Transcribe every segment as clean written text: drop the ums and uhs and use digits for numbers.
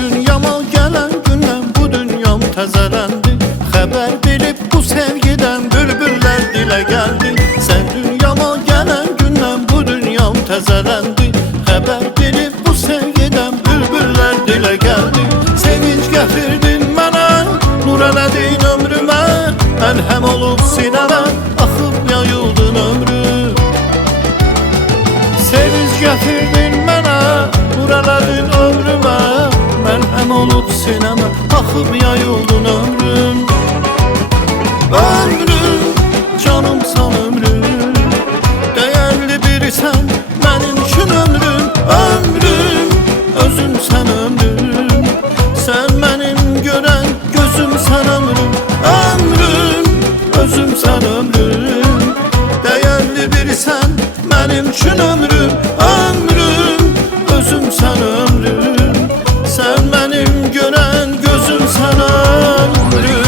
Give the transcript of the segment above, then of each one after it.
dünyama gelen gündən bu dünyam təzələndi. Xəbər verib bu sevgiden bülbüllər dilə gəldi. Sən dünyama gelen gündən bu dünyam təzələndi. Xəbər verib bu sevgiden bülbüllər dilə gəldi. Sevinç gətirdin mənə, nur elədin ömrümə, əlhəm olub sinəmə, axıb yayıldın ömrüm. Sevinç gətirdin mənə, nur elədin ömrümə, əlhəm olub sinəmə, axıb yayıldın ömrüm. Ömrüm, canımsan ömrüm, dəyərli birisən mənim üçün ömrüm. Ömrüm, özümsən ömrüm, sən mənim görən gözümsən ömrüm. Ömrüm, özümsən ömrüm, dəyərli birisən mənim üçün ömrüm. Ömrüm, özümsən ömrüm, sən mənim görən gözümsən ömrüm.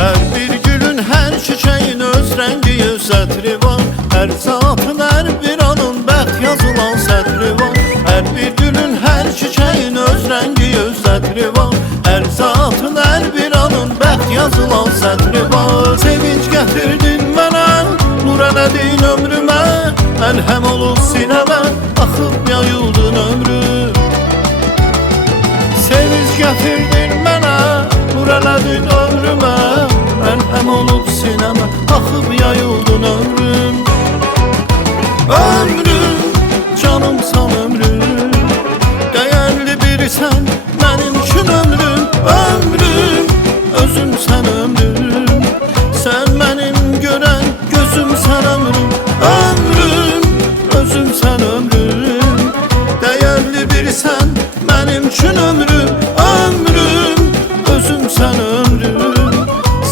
Hər bir gülün, hər çiçeğin öz rəngi, öz ətri var. Hər zatın, hər bir anın bəxt yazılan sətri var. Hər bir gülün, hər çiçeğin öz rəngi, öz ətri var. Hər zatın, hər bir anın bəxt yazılan sətri var. Sevinç gətirdin mənə, nur elədin ömrümə, əlhəm olub sinəmə, axıb yayıldın ömrüm. Sevinç gətirdin mənə, nur elədin ömrümə, əlhəm olub sinəmə, axıb yayıldın ömrüm. Ömrüm, canımsan ömrüm, dəyərli birisən mənim üçün ömrüm. Ömrüm, özümsən ömrüm, sən mənim görən gözümsən ömrüm. Ömrüm, özümsən ömrüm, dəyərli birisən mənim üçün ömrüm. Ömrüm, özümsən ömrüm,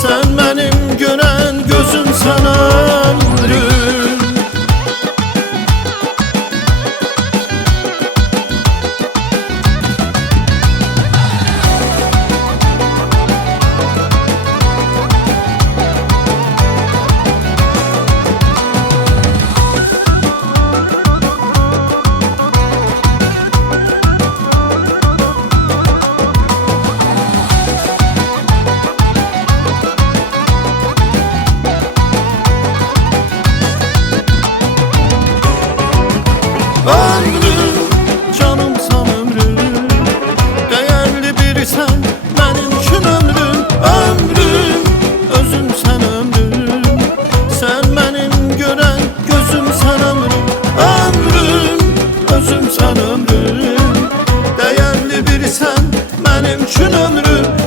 sən mənim görən gözümsən ömrüm. Ömrüm, canımsan ömrüm, dəyərli birisən mənim üçün ömrüm. Ömrüm, özümsən ömrüm, sən mənim görən gözümsən ömrüm. Ömrüm, özümsən ömrüm, dəyərli birisən mənim üçün ömrüm.